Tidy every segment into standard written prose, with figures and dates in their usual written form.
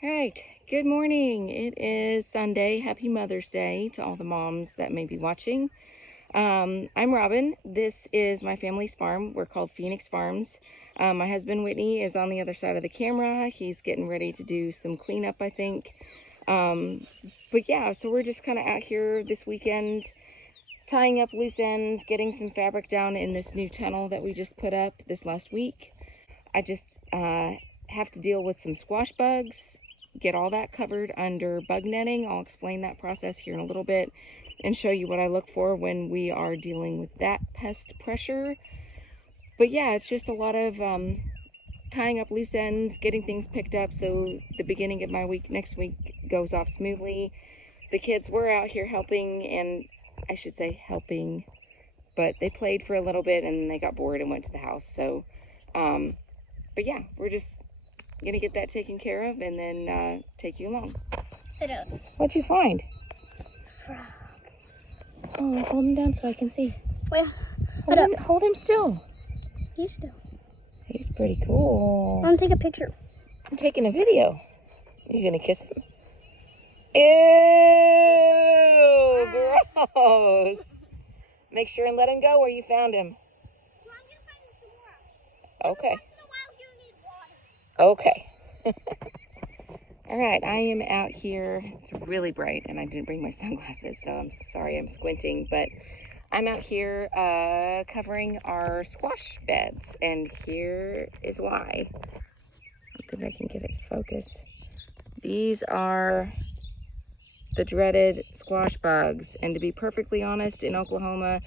All right, good morning. It is Sunday. Happy Mother's Day to all the moms that may be watching. I'm Robin. This is my family's farm. We're called Phoenix Farms. My husband Whitney is on the other side of the camera. He's getting ready to do some cleanup, I think. But yeah, so we're just kind of out here this weekend tying up loose ends, getting some fabric down in this new tunnel that we just put up this last week. I just have to deal with some squash bugs, get all that covered under bug netting. I'll explain that process here in a little bit and show you what I look for when we are dealing with that pest pressure. But yeah, it's just a lot of tying up loose ends, getting things picked up so the beginning of my week next week goes off smoothly. The kids were out here helping, and I should say helping, but they played for a little bit and they got bored and went to the house. So but yeah, we're just gonna get that taken care of and then take you along. What'd you find? Frog. Oh, hold him down so I can see. Well, Hold him still. he's still. He's pretty cool. I'm gonna take a picture. I'm taking a video. You gonna kiss him? Ew, gross. Make sure and let him go where you found him. Okay. Okay. All right, I am out here. It's really bright and I didn't bring my sunglasses, so I'm sorry I'm squinting, but I'm out here covering our squash beds, and here is why. I think I can get it to focus. These are the dreaded squash bugs, and to be perfectly honest, in Oklahoma,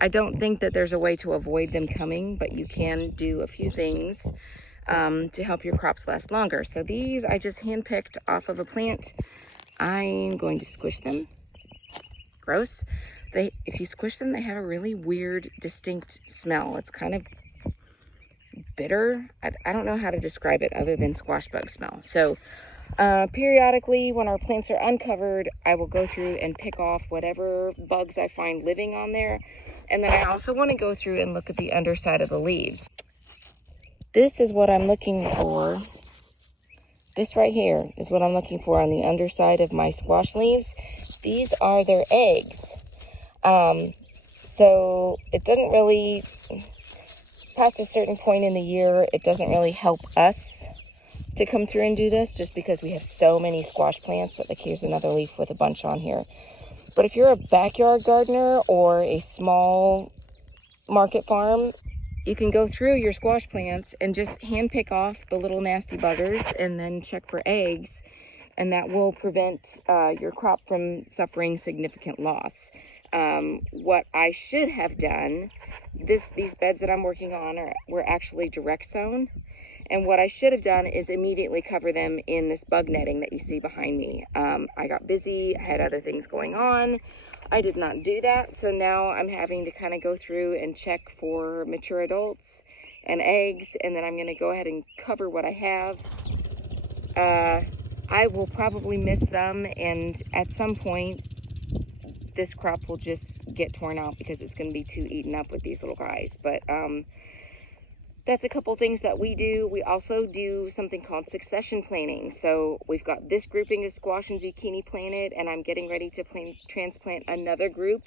I don't think that there's a way to avoid them coming, but you can do a few things to help your crops last longer. So these I just handpicked off of a plant. I'm going to squish them. Gross. If you squish them, they have a really weird, distinct smell. It's kind of bitter. I don't know how to describe it other than squash bug smell. So periodically, when our plants are uncovered, I will go through and pick off whatever bugs I find living on there. And then I also want to go through and look at the underside of the leaves. This is what I'm looking for. This right here is what I'm looking for on the underside of my squash leaves. These are their eggs. So it doesn't really, past a certain point in the year, it doesn't really help us to come through and do this just because we have so many squash plants. But like, here's another leaf with a bunch on here. But if you're a backyard gardener or a small market farm, you can go through your squash plants and just hand pick off the little nasty buggers and then check for eggs, and that will prevent your crop from suffering significant loss. What I should have done, these beds that I'm working on were actually direct sown, and what I should have done is immediately cover them in this bug netting that you see behind me. I got busy, I had other things going on. I did not do that, so now I'm having to kind of go through and check for mature adults and eggs, and then I'm going to go ahead and cover what I have. I will probably miss some, and at some point this crop will just get torn out because it's going to be too eaten up with these little guys. But that's a couple things that we do. We also do something called succession planting. So we've got this grouping of squash and zucchini planted, and I'm getting ready to transplant another group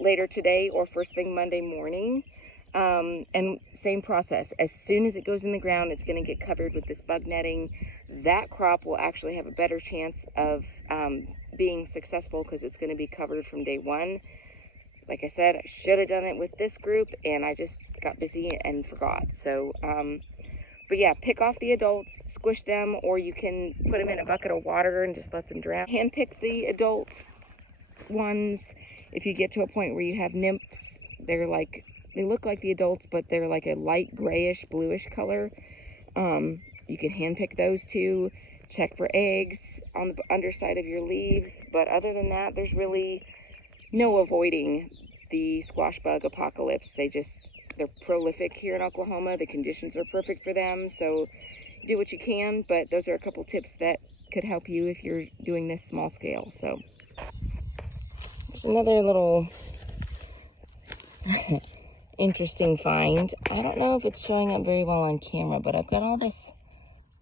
later today or first thing Monday morning. And same process. As soon as it goes in the ground, it's going to get covered with this bug netting. That crop will actually have a better chance of being successful because it's going to be covered from day one. Like I said, I should have done it with this group, and I just got busy and forgot. So, but yeah, pick off the adults, squish them, or you can put them in a bucket of water and just let them drown. Hand pick the adult ones. If you get to a point where you have nymphs, they look like the adults, but they're like a light grayish, bluish color. You can hand pick those too. Check for eggs on the underside of your leaves. But other than that, there's really no avoiding the squash bug apocalypse. They're prolific here in Oklahoma. The conditions are perfect for them, so do what you can, but those are a couple tips that could help you if you're doing this small scale. So there's another little interesting find. I don't know if it's showing up very well on camera, but I've got all this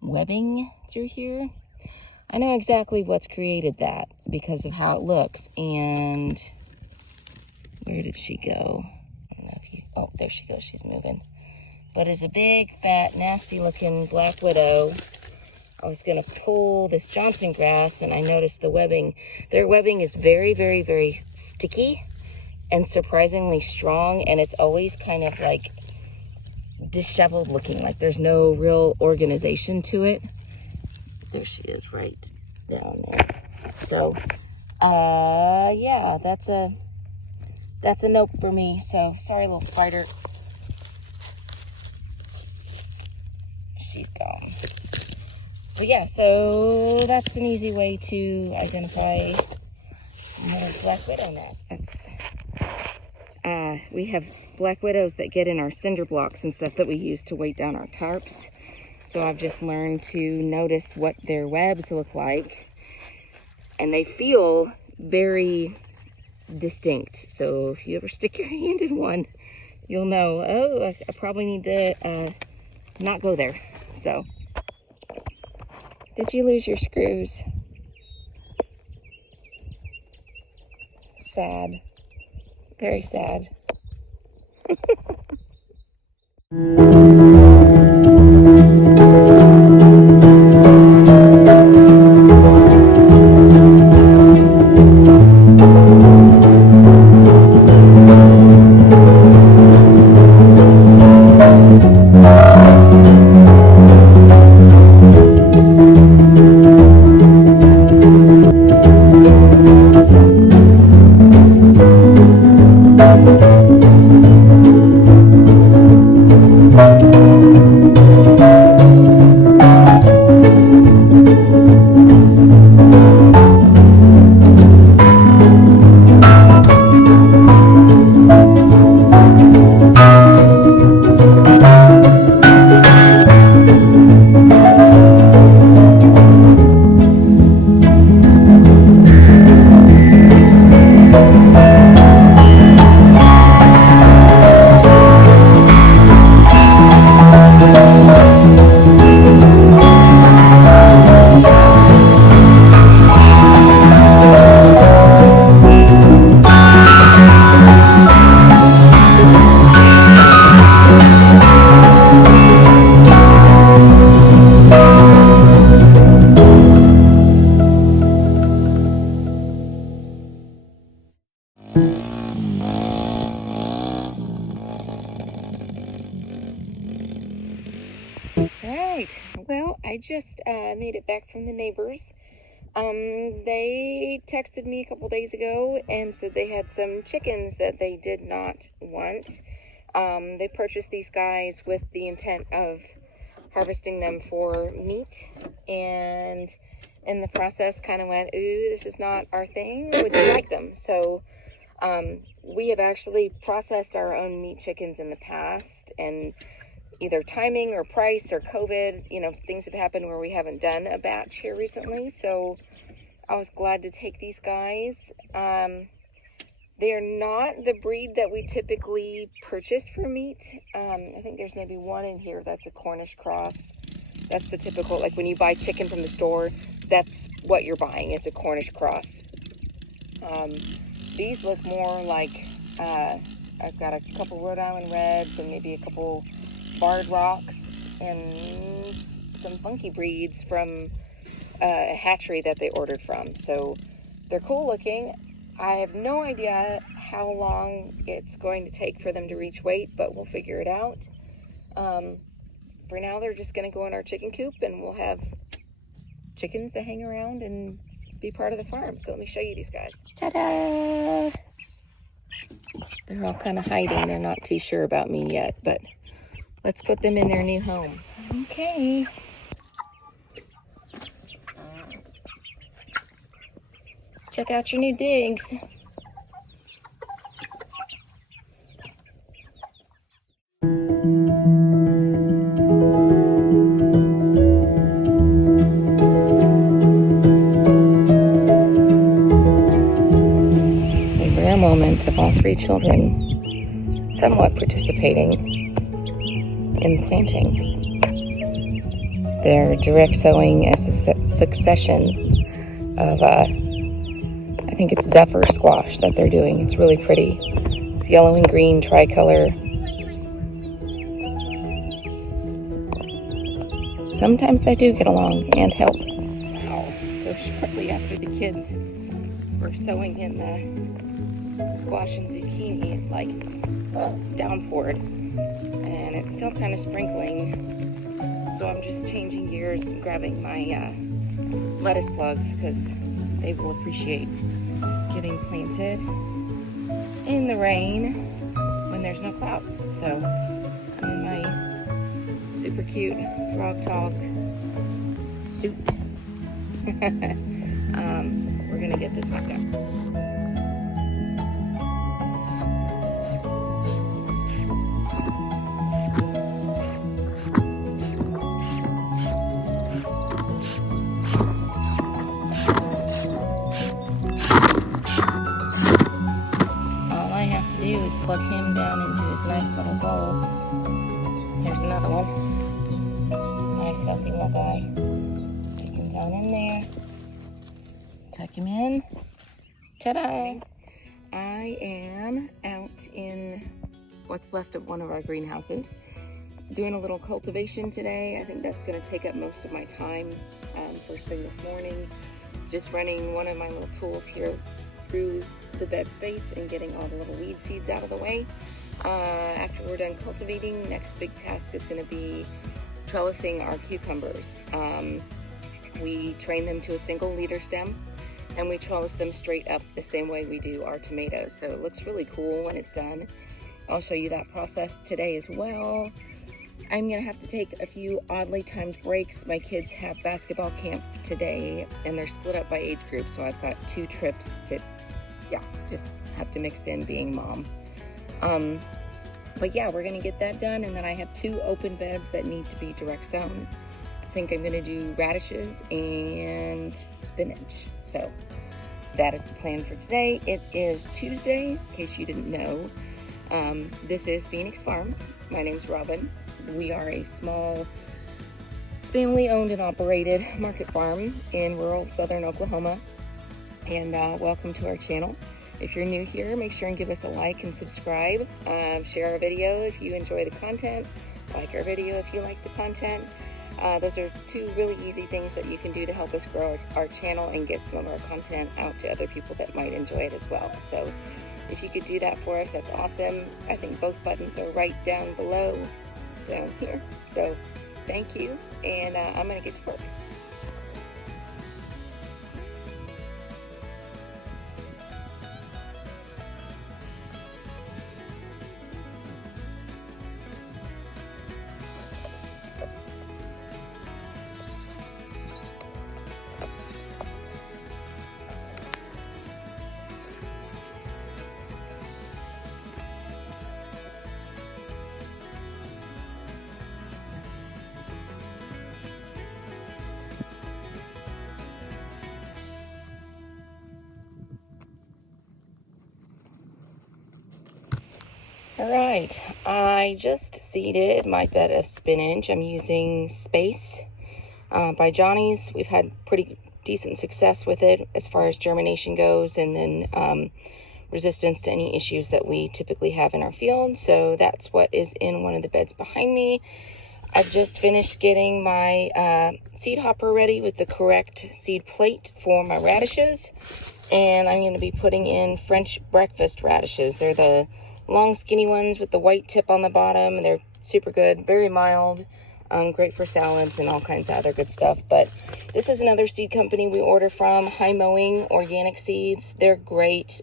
webbing through here. I know exactly what's created that because of how it looks. And where did she go? I don't know if you, oh, there she goes. She's moving. But it's a big, fat, nasty-looking black widow. I was going to pull this Johnson grass, and I noticed the webbing. Their webbing is very, very, very sticky and surprisingly strong, and it's always kind of like disheveled looking, like there's no real organization to it. There she is, right down there. So, yeah, that's a nope for me. So, sorry, little spider. She's gone. But yeah, so that's an easy way to identify another black widow nest. We have black widows that get in our cinder blocks and stuff that we use to weight down our tarps. So I've just learned to notice what their webs look like, and they feel very distinct. So if you ever stick your hand in one, you'll know, oh, I probably need to not go there. So, did you lose your screws? Sad. Very sad. Right, well, I just made it back from the neighbors. They texted me a couple days ago and said they had some chickens that they did not want. They purchased these guys with the intent of harvesting them for meat, and in the process kind of went, ooh, this is not our thing, would you like them? So we have actually processed our own meat chickens in the past, and either timing or price or COVID, you know, things have happened where we haven't done a batch here recently. So I was glad to take these guys. They are not the breed that we typically purchase for meat. I think there's maybe one in here that's a Cornish cross. That's the typical, like when you buy chicken from the store, that's what you're buying, is a Cornish cross. These look more like, I've got a couple Rhode Island Reds and maybe a couple Barred Rocks and some funky breeds from a hatchery that they ordered from. So they're cool looking. I have no idea how long it's going to take for them to reach weight, but we'll figure it out. For now, they're just going to go in our chicken coop, and we'll have chickens to hang around and be part of the farm. So let me show you these guys. Ta-da! They're all kind of hiding. They're not too sure about me yet, but let's put them in their new home. Okay. Check out your new digs. A rare moment of all three children somewhat participating in planting. They're direct sowing a succession of, I think it's Zephyr squash that they're doing. It's really pretty. It's yellow and green tricolor. Sometimes they do get along and help. Wow. So shortly after the kids were sowing in the squash and zucchini, it like downpoured, and it's still kind of sprinkling. So I'm just changing gears and grabbing my lettuce plugs because they will appreciate getting planted in the rain when there's no clouds. So I'm in my super cute Frog Talk suit. We're gonna get this hooked up. Plug him down into his nice little bowl. Here's another one. Nice healthy little guy. Stick him down in there. Tuck him in. Ta-da! I am out in what's left of one of our greenhouses, doing a little cultivation today. I think that's going to take up most of my time first thing this morning. Just running one of my little tools here through the bed space and getting all the little weed seeds out of the way. After we're done cultivating, next big task is going to be trellising our cucumbers. We train them to a single leader stem and we trellis them straight up the same way we do our tomatoes. So it looks really cool when it's done. I'll show you that process today as well. I'm gonna have to take a few oddly timed breaks. My kids have basketball camp today and they're split up by age group, so I've got 2 trips to just have to mix in being mom. But yeah, we're gonna get that done, and then I have 2 open beds that need to be direct sown. I think I'm gonna do radishes and spinach. So that is the plan for today. It is Tuesday, in case you didn't know. This is Phoenix Farms. My name's Robin. We are a small family-owned and operated market farm in rural southern Oklahoma. And welcome to our channel. If you're new here, make sure and give us a like and subscribe. Share our video if you enjoy the content. Like our video if you like the content. Those are 2 really easy things that you can do to help us grow our channel and get some of our content out to other people that might enjoy it as well. So if you could do that for us, that's awesome. I think both buttons are right down below, down here. So thank you, and I'm gonna get to work. All right, I just seeded my bed of spinach. I'm using Space by Johnny's. We've had pretty decent success with it as far as germination goes, and then resistance to any issues that we typically have in our field. So that's what is in one of the beds behind me. I've just finished getting my seed hopper ready with the correct seed plate for my radishes, and I'm going to be putting in French breakfast radishes. They're the long skinny ones with the white tip on the bottom, and they're super good, very mild, great for salads and all kinds of other good stuff. But this is another seed company we order from, High Mowing Organic Seeds. They're great.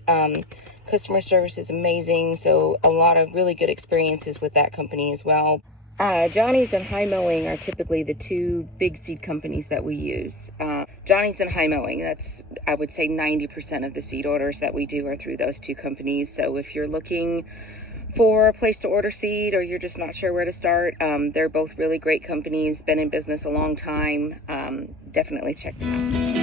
Customer service is amazing, so a lot of really good experiences with that company as well. Johnny's and High Mowing are typically the 2 big seed companies that we use. Johnny's and High Mowing, that's, I would say 90% of the seed orders that we do are through those 2 companies. So if you're looking for a place to order seed, or you're just not sure where to start, they're both really great companies, been in business a long time. Definitely check them out.